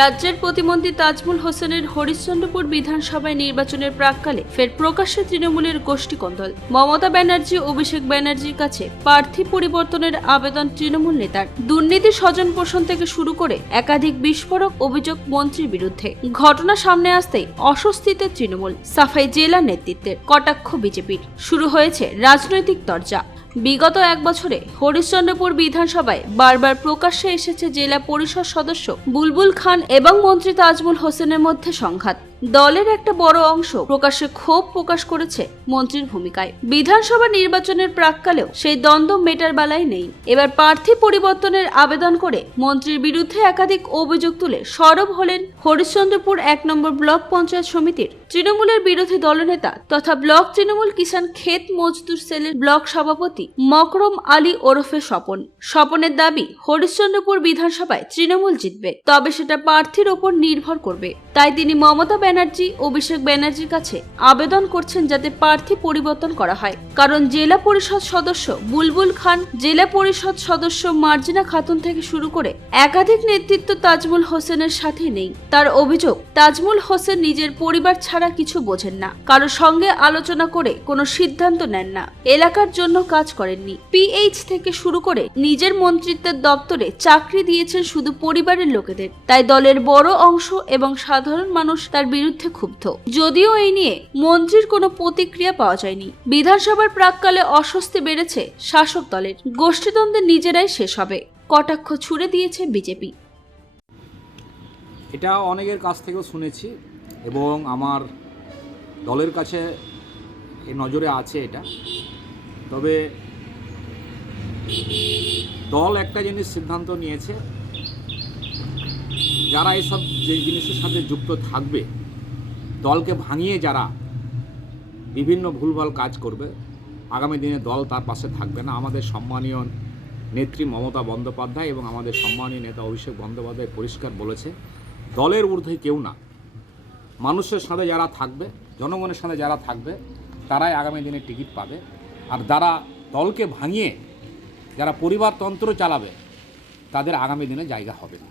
রাজ্যের প্রতিমন্ত্রী তাজমুল হোসেনের হরিশ্চন্দ্রপুর বিধানসভায় নির্বাচনের প্রাক্কালে ফের প্রকাশ্যে তৃণমূলের গোষ্ঠী কোন্দল। মমতা ব্যানার্জি অভিষেক ব্যানার্জির কাছে প্রার্থী পরিবর্তনের আবেদন তৃণমূল নেতার। দুর্নীতি স্বজন পোষণ থেকে শুরু করে একাধিক বিস্ফোরক অভিযোগ মন্ত্রীর বিরুদ্ধে। ঘটনা সামনে আসতেই অস্বস্তিতে তৃণমূল, সাফাই জেলা নেতৃত্বের, কটাক্ষ বিজেপির। শুরু হয়েছে রাজনৈতিক তরজা। বিগত এক বছরে হরিশ্চন্দ্রপুর বিধানসভায় বারবার প্রকাশ্যে এসেছে জেলা পরিষদ সদস্য বুলবুল খান এবং মন্ত্রী তাজমুল হোসেনের মধ্যে সংঘাত। দলের একটা বড় অংশ প্রকাশ্যে ক্ষোভ প্রকাশ করেছে মন্ত্রীর ভূমিকায়। বিধানসভা নির্বাচনের প্রাক্কালেও সেই দ্বন্দ্ব মেটার বেলায় নেই। এবার প্রার্থী পরিবর্তনের আবেদন করে মন্ত্রীর বিরুদ্ধে একাধিক অভিযোগ তুলে সরব হলেন হরিশ্চন্দ্রপুর ১ নম্বর ব্লক পঞ্চায়েত সমিতির তৃণমূলের বিরোধী দলনেতা তথা ব্লক তৃণমূল কিষাণ ক্ষেত মজদুর সেলের ব্লক সভাপতি মকরম আলী ওরফে স্বপন। স্বপনের দাবি, হরিশ্চন্দ্রপুর বিধানসভায় তৃণমূল জিতবে, তবে সেটা প্রার্থীর ওপর নির্ভর করবে। তাই তিনি মমতা ব্যানার্জি অভিষেক ব্যানার্জির কাছে আবেদন করছেন যাতে প্রার্থী পরিবর্তন করা হয়। কারণ জেলা পরিষদ সদস্য বুলবুল খান, জেলা পরিষদ সদস্য মার্জিনা খাতুন থেকে শুরু করে একাধিক নেতৃত্ব তাজমুল হোসেনের সাথে নেই। তার অভিযোগ, তাজমুল হোসেন নিজের পরিবার ছাড়া কিছু বোঝেন না, কারোর সঙ্গে আলোচনা করে কোনো সিদ্ধান্ত নেন না, এলাকার জন্য কাজ করেননি। পিএইচ থেকে শুরু করে নিজের মন্ত্রিত্বের দপ্তরে চাকরি দিয়েছেন শুধু পরিবারের লোকেদের। তাই দলের বড় অংশ এবং সাধারণ মানুষ তার বিরুদ্ধে ক্ষুব্ধ। যদিও এই নিয়ে মন্ত্রীর কোনো প্রতিক্রিয়া পাওয়া যায়নি। বিধানসভার প্রাক্কালে অস্বস্তি বেড়েছে শাসক দলের। গোষ্ঠীদ্বন্দ্বে নিজেরাই শেষ হবে, কটাক্ষ ছুড়ে দিয়েছে বিজেপি। এটা অনেকের কাছ থেকেও শুনেছি এবং আমার দলের কাছে এই নজরে আছে এটা। তবে দল একটা জিনিস সিদ্ধান্ত নিয়েছে, যারা এইসব যে জিনিসের সাথে যুক্ত থাকবে, দলকে ভাঙিয়ে যারা বিভিন্ন ভুলভাল কাজ করবে, আগামী দিনে দল তার পাশে থাকবে না। আমাদের সম্মানীয় নেত্রী মমতা বন্দ্যোপাধ্যায় এবং আমাদের সম্মানীয় নেতা অভিষেক বন্দ্যোপাধ্যায় পরিষ্কার বলেছে, দলের ঊর্ধ্বে কেউ না। মানুষের সাথে যারা থাকবে, জনগণের সাথে যারা থাকবে, তারাই আগামী দিনে টিকিট পাবে। আর যারা দলকে ভাঙিয়ে যারা পরিবারতন্ত্র চালাবে, তাদের আগামী দিনে জায়গা হবে না।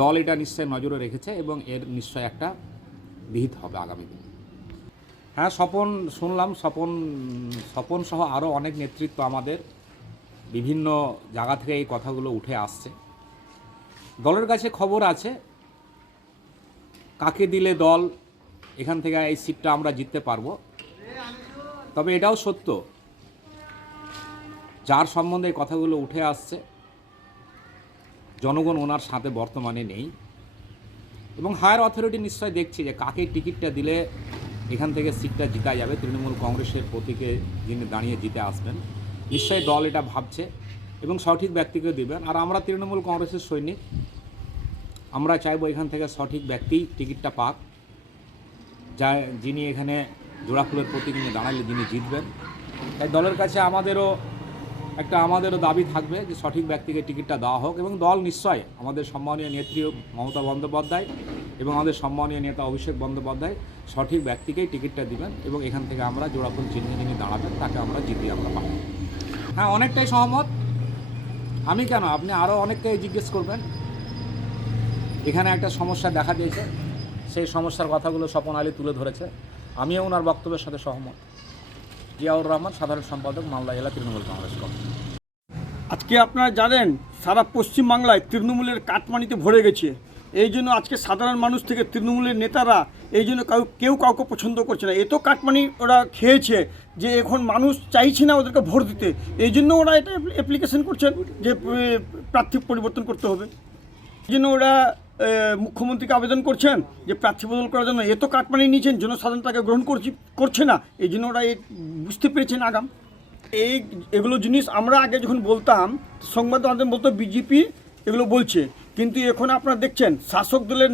দল এটা নিশ্চয় নজরে রেখেছে এবং এর নিশ্চয় একটা বিহিত হবে আগামী দিনে। হ্যাঁ, স্বপন শুনলাম, স্বপন সহ আরও অনেক নেতৃত্ব আমাদের বিভিন্ন জায়গা থেকে এই কথাগুলো উঠে আসছে। দলের কাছে খবর আছে কাকে দিলে দল এখান থেকে এই সিটটা আমরা জিততে পারবো। তবে এটাও সত্য, যার সম্বন্ধে এই কথাগুলো উঠে আসছে, জনগণ ওনার সাথে বর্তমানে নেই এবং হায়ার অথরিটি নিশ্চয় দেখছে যে কাকে টিকিটটা দিলে এখান থেকে সিটটা জিতা যাবে। তৃণমূল কংগ্রেসের প্রতীকে যিনি দাঁড়িয়ে জিতে আসবেন, নিশ্চয়ই দল এটা ভাবছে এবং সঠিক ব্যক্তিকে দেবেন। আর আমরা তৃণমূল কংগ্রেসের সৈনিক, আমরা চাইবো এখান থেকে সঠিক ব্যক্তি টিকিটটা পাক, যিনি এখানে জোড়াফুলের প্রতীক নিয়ে দাঁড়ালে যিনি জিতবেন। তাই দলের কাছে আমাদেরও দাবি থাকবে যে সঠিক ব্যক্তিকে টিকিটটা দেওয়া হোক এবং দল নিশ্চয় আমাদের সম্মানীয় নেত্রী মমতা বন্দ্যোপাধ্যায় এবং আমাদের সম্মানীয় নেতা অভিষেক বন্দ্যোপাধ্যায় সঠিক ব্যক্তিকেই টিকিটটা দিবেন এবং এখান থেকে আমরা জোড়াফুল চিহ্নে যিনি দাঁড়াবেন তাকে আমরা জিতিয়ে আমরা পাবো। হ্যাঁ, অনেকটাই সহমত। আমি কেন, আপনি আরও অনেকটাই জিজ্ঞেস করবেন। এখানে একটা সমস্যা দেখা দিয়েছে, সেই সমস্যার কথাগুলো স্বপন আলী তুলে ধরেছে। আমিও ওনার বক্তব্যের সাথে সহমত। জিয়াউর রহমান, সাধারণ সম্পাদক, মালদা জেলা তৃণমূল কংগ্রেস কমিটি। আজকে আপনারা জানেন সারা পশ্চিমবাংলায় তৃণমূলের কাটমানিতে ভরে গেছে। এই জন্য আজকে সাধারণ মানুষ থেকে তৃণমূলের নেতারা এই জন্য কেউ কাউকে পছন্দ করছে না। এত কাটমানি ওরা খেয়েছে যে এখন মানুষ চাইছে না ওদেরকে ভোট দিতে। এই জন্য ওরা এটা অ্যাপ্লিকেশন করছেন যে প্রার্থী পরিবর্তন করতে হবে। এই জন্য ওরা মুখ্যমন্ত্রীকে আবেদন করছেন যে প্রার্থী বদল করার জন্য। এত কাটমানি নিয়েছেন, জনসাধারণ তাকে গ্রহণ করছে না। এই জন্য ওরা বুঝতে পেরেছেন আগাম এগুলো জিনিস আমরা আগে যখন বলতাম, সংবাদ মাধ্যম বলতো বিজেপি এগুলো বলছে, কিন্তু এখন আপনারা দেখছেন শাসক দলের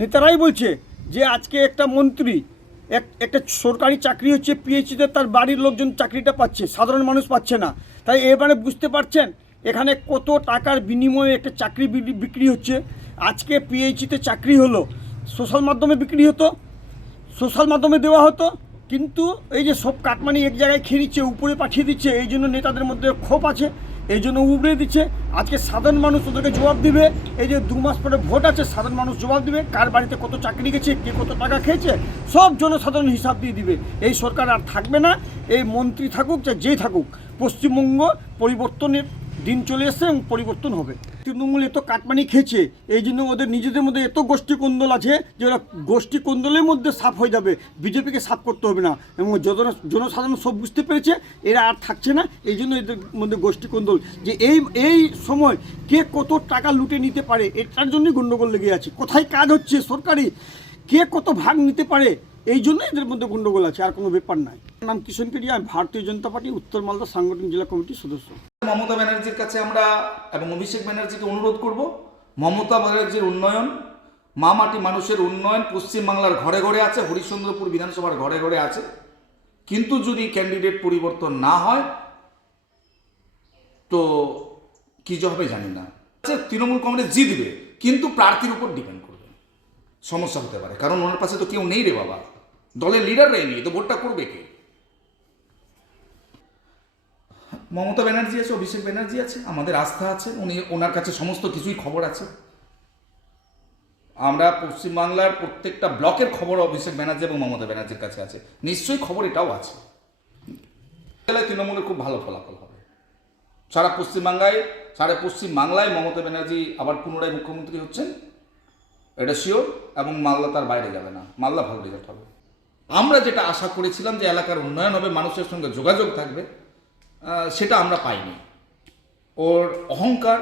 নেতারাই বলছে যে আজকে একটা মন্ত্রী একটা সরকারি চাকরি হচ্ছে, পিএইচডিতে তার বাড়ির লোকজন চাকরিটা পাচ্ছে, সাধারণ মানুষ পাচ্ছে না। তাই এবারে বুঝতে পারছেন এখানে কত টাকার বিনিময়ে একটা চাকরি বিক্রি হচ্ছে। আজকে পিএইচডিতে চাকরি হলো, সোশ্যাল মাধ্যমে বিক্রি হতো, সোশ্যাল মাধ্যমে দেওয়া হতো, কিন্তু এই যে সব কাটমানি এক জায়গায় খেয়ে নিচ্ছে, উপরে পাঠিয়ে দিচ্ছে। এই জন্য নেতাদের মধ্যে ক্ষোভ আছে এই জন্য উবড়ে দিচ্ছে। আজকে সাধারণ মানুষ ওদেরকে জবাব দিবে। এই যে 2 মাস পরে ভোট আছে, সাধারণ মানুষ জবাব দিবে কার বাড়িতে কত চাকরি গেছে, কে কত টাকা খেয়েছে, সব জনসাধারণ হিসাব দিয়ে দিবে। এই সরকার আর থাকবে না, এই মন্ত্রী থাকুক যেই থাকুক, পশ্চিমবঙ্গ পরিবর্তনের দিন চলে এসছে এবং পরিবর্তন হবে। তৃণমূল এত কাটমানি খেয়েছে, এই জন্য ওদের নিজেদের মধ্যে এত গোষ্ঠী কোন্দল আছে যে ওরা গোষ্ঠী কোন্দলের মধ্যে সাফ হয়ে যাবে, বিজেপিকে সাফ করতে হবে না। এবং জনসাধারণ সব বুঝতে পেরেছে এরা আর থাকছে না, এই জন্য এদের মধ্যে গোষ্ঠী কোন্দল যে এই সময় কে কত টাকা লুটে নিতে পারে এটার জন্যই গণ্ডগোল লেগে আছে। কোথায় কাজ হচ্ছে সরকারি, কে কত ভাগ নিতে পারে, এই জন্য এদের মধ্যে গণ্ডগোল আছে, আর কোনো ব্যাপার নাই। নাম কিষণ কেডিয়া, ভারতীয় জনতা পার্টি উত্তর মালদা সাংগঠনিক জেলা কমিটির সদস্য। মমতা ব্যানার্জির কাছে আমরা এবং অভিষেক ব্যানার্জিকে অনুরোধ করব, মমতা ব্যানার্জির উন্নয়ন, মা মাটি মানুষের উন্নয়ন পশ্চিমবাংলার ঘরে ঘরে আছে, হরিশ্চন্দ্রপুর বিধানসভার ঘরে ঘরে আছে। কিন্তু যদি ক্যান্ডিডেট পরিবর্তন না হয় তো কি যে হবে জানি না। তৃণমূল কংগ্রেস জিতবে, কিন্তু প্রার্থীর উপর ডিপেন্ড করবে, সমস্যা হতে পারে। কারণ ওনার পাশে তো কেউ নেই রে বাবা, দলের লিডাররাই নেই, তো ভোটটা করবে কে? মমতা ব্যানার্জি আছে, অভিষেক ব্যানার্জি আছে, আমাদের আস্থা আছে, ওনার কাছে সমস্ত কিছুই খবর আছে। আমরা পশ্চিমবাংলার প্রত্যেকটা ব্লকের খবর অভিষেক ব্যানার্জি এবং মমতা ব্যানার্জির কাছে আছে, নিশ্চয়ই খবর এটাও আছে। তৃণমূলের খুব ভালো ফলাফল হবে সারা পশ্চিমবাংলায়। মমতা ব্যানার্জি আবার পুনরায় মুখ্যমন্ত্রী হচ্ছেন, এটা শিওর, এবং মালদা তার বাইরে যাবে না, মালদা ভালো রেজাল্ট হবে। আমরা যেটা আশা করেছিলাম যে এলাকার উন্নয়ন হবে, মানুষের সঙ্গে যোগাযোগ থাকবে, সেটা আমরা পাইনি। ওর অহংকার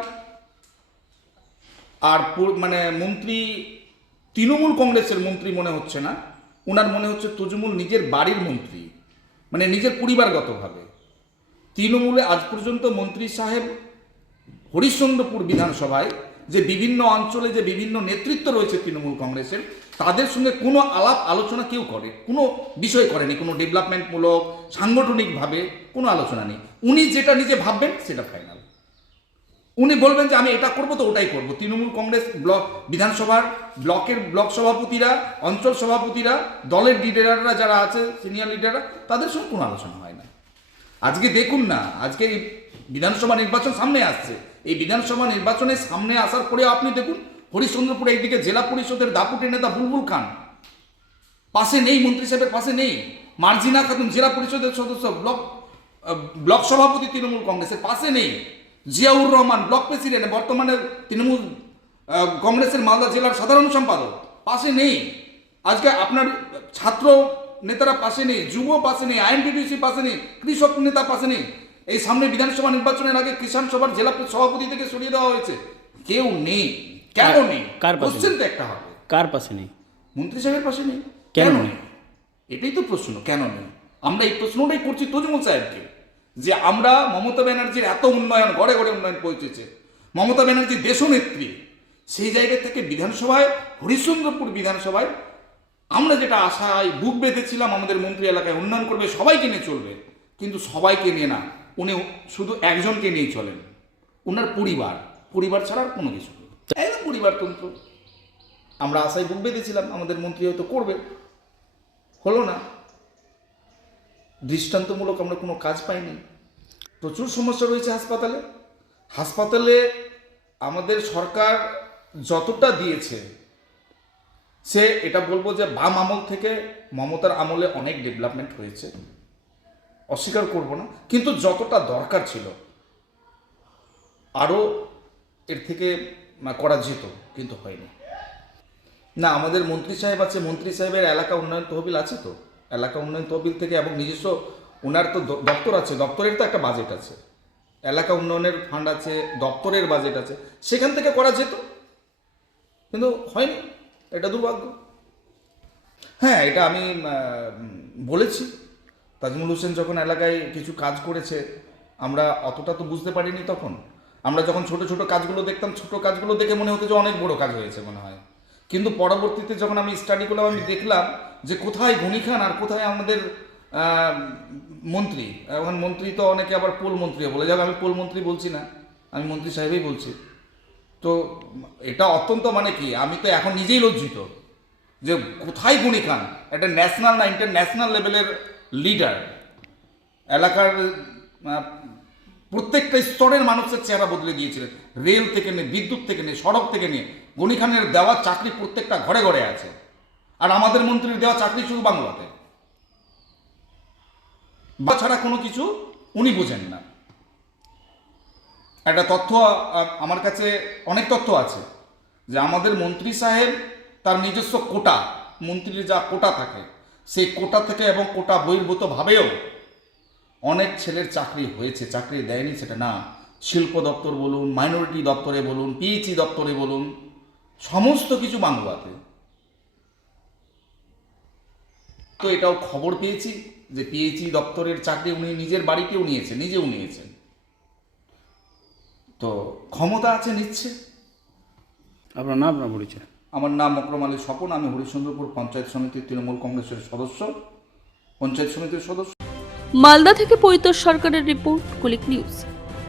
আর মানে মন্ত্রী তৃণমূল কংগ্রেসের মন্ত্রী মনে হচ্ছে না, ওনার মনে হচ্ছে তৃণমূল নিজের বাড়ির মন্ত্রী, মানে নিজের পরিবারগতভাবে। তৃণমূলে আজ পর্যন্ত মন্ত্রী সাহেব হরিশ্চন্দ্রপুর বিধানসভায় যে বিভিন্ন অঞ্চলে যে বিভিন্ন নেতৃত্ব রয়েছে তৃণমূল কংগ্রেসের, তাদের সঙ্গে কোনো আলাপ আলোচনা কেউ করে, কোনো বিষয় করেনি, কোনো ডেভেলপমেন্টমূলক সাংগঠনিকভাবে কোনো আলোচনা নেই। উনি যেটা নিজে ভাববেন সেটা ফাইনাল। উনি বলবেন যে আমি এটা করবো তো ওটাই করবো। তৃণমূল কংগ্রেস বিধানসভার ব্লকের ব্লক সভাপতিরা, অঞ্চল সভাপতিরা, দলের লিডাররা যারা আছে, সিনিয়র লিডাররা, তাদের সঙ্গে কোনো আলোচনা হয় না। আজকে দেখুন না, আজকে বিধানসভা নির্বাচন সামনে আসছে, এই বিধানসভা নির্বাচনের সামনে আসার পরে আপনি দেখুন হরিশ্চন্দ্রপুর এইদিকে জেলা পরিষদের দাপুটে নেতা বুলবুল খান পাশে নেই, মন্ত্রী সাহেবের পাশে নেই। মার্জিনা খাতুন জেলা পরিষদের সদস্য, ব্লক সভাপতি তৃণমূল কংগ্রেসের পাশে নেই। জিয়াউর রহমান ব্লক প্রেসিডেন্ট, বর্তমানে তৃণমূল কংগ্রেসের মালদা জেলার সাধারণ সম্পাদক, পাশে নেই। আজকে আপনার ছাত্র নেতারা পাশে নেই, যুব পাশে নেই, আইএনটিটিউসি পাশে নেই, কৃষক নেতা পাশে নেই। এই সামনে বিধানসভা নির্বাচনের আগে কিষাণ সভার জেলা সভাপতি থেকে সরিয়ে দেওয়া হয়েছে, কেউ নেই। কেন নেই? কোশ্চেন তো একটা হবে, কার পাশে নেই? মন্ত্রী সাহেবের পাশে নেই, কেন কেন নেই? নেই? এটাই তো প্রশ্ন, কেন নেই? আমরা এই প্রশ্নটাই করছি তজমুল সাহেবকে, যে আমরা মমতা ব্যানার্জির এত উন্নয়ন, ঘরে ঘরে উন্নয়ন পৌঁছেছে, মমতা ব্যানার্জি দেশনেত্রী, সেই জায়গা থেকে বিধানসভায়, হরিশ্চন্দ্রপুর বিধানসভায় আমরা যেটা আশায় বুক বেঁধেছিলাম, আমাদের মন্ত্রী এলাকায় উন্নয়ন করবে, সবাইকে নিয়ে চলবে, কিন্তু সবাইকে নিয়ে না, উনি শুধু একজনকে নিয়ে চলেন, ওনার পরিবার ছাড়া আর কোনো কিছু নেই। একদম পরিবারতন্ত্র। আমরা আশায় বুক বেঁধেছিলাম আমাদের মন্ত্রী হয়তো করবে, হলো না। দৃষ্টান্তমূলক আমরা কোনো কাজ পাইনি। প্রচুর সমস্যা রয়েছে হাসপাতালে আমাদের সরকার যতটা দিয়েছে, সে এটা বলবো যে বাম আমল থেকে মমতার আমলে অনেক ডেভেলপমেন্ট হয়েছে, অস্বীকার করব না, কিন্তু যতটা দরকার ছিল আরও এর থেকে করা যেত, কিন্তু হয়নি। না, আমাদের মন্ত্রী সাহেব আছে, মন্ত্রী সাহেবের এলাকা উন্নয়ন তহবিল আছে, তো এলাকা উন্নয়ন তহবিল থেকে এবং নিজস্ব ওনার তো দপ্তর আছে, দপ্তরের তো একটা বাজেট আছে, এলাকা উন্নয়নের ফান্ড আছে, দপ্তরের বাজেট আছে, সেখান থেকে করা যেত, কিন্তু হয়নি। এটা দুর্ভাগ্য। হ্যাঁ, এটা আমি বলেছি, তাজমুল হোসেন যখন এলাকায় কিছু কাজ করেছে আমরা অতটা তো বুঝতে পারিনি তখন। আমরা যখন ছোট ছোট কাজগুলো দেখতাম, ছোট কাজগুলো দেখে মনে হতো যে অনেক বড় কাজ হয়েছে মনে হয়, কিন্তু পরবর্তীতে যখন আমি স্টাডি করলাম, আমি দেখলাম যে কোথায় গনি খান আর কোথায় আমাদের মন্ত্রী। এখন মন্ত্রী তো অনেকে আবার পোল মন্ত্রী বলে, যাক আমি পোল মন্ত্রী বলছি না, আমি মন্ত্রী সাহেবই বলছি। তো এটা অত্যন্ত মানে কি, আমি তো এখন নিজেই লজ্জিত যে কোথায় গনি খান, একটা ন্যাশনাল না ইন্টারন্যাশনাল লেভেলের লিডার, এলাকার প্রত্যেকটা স্তরের মানুষের চেহারা বদলে দিয়েছিলেন। রেল থেকে নিয়ে, বিদ্যুৎ থেকে নিয়ে, সড়ক থেকে নিয়ে, গনি খানের দেওয়া চাকরি প্রত্যেকটা ঘরে ঘরে আছে। আর আমাদের মন্ত্রীর দেওয়া চাকরি শুধু বাংলাতে, বা ছাড়া কোনো কিছু উনি বোঝেন না। একটা তথ্য আমার কাছে, অনেক তথ্য আছে যে আমাদের মন্ত্রী সাহেব তার নিজস্ব কোটা, মন্ত্রীর যা কোটা থাকে সেই কোটা থেকে এবং কোটা বহির্ভূতভাবেও অনেক ছেলের চাকরি হয়েছে, চাকরি দেয়নি সেটা না। শিল্প দপ্তর বলুন, মাইনরিটি দপ্তরে বলুন, পিএইচই দপ্তরে বলুন, সমস্ত কিছু বাংলাতে। তো এটাও খবর পেয়েছি যে পিএইচই দপ্তরের চাকরি উনি নিজের বাড়িতেও নিয়েছেন, নিজেও নিয়েছেন। তো ক্ষমতা আছে, নিচ্ছে। আপনার নাম, আপনার পরিচয়? আমার নাম মকরম আলী স্বপন, আমি হরিশ্চন্দ্রপুর পঞ্চায়েত সমিতির তৃণমূল কংগ্রেসের সদস্য, পঞ্চায়েত সমিতির সদস্য। মালদা থেকে পরিতোষ সরকারের রিপোর্ট, কুলিক নিউজ।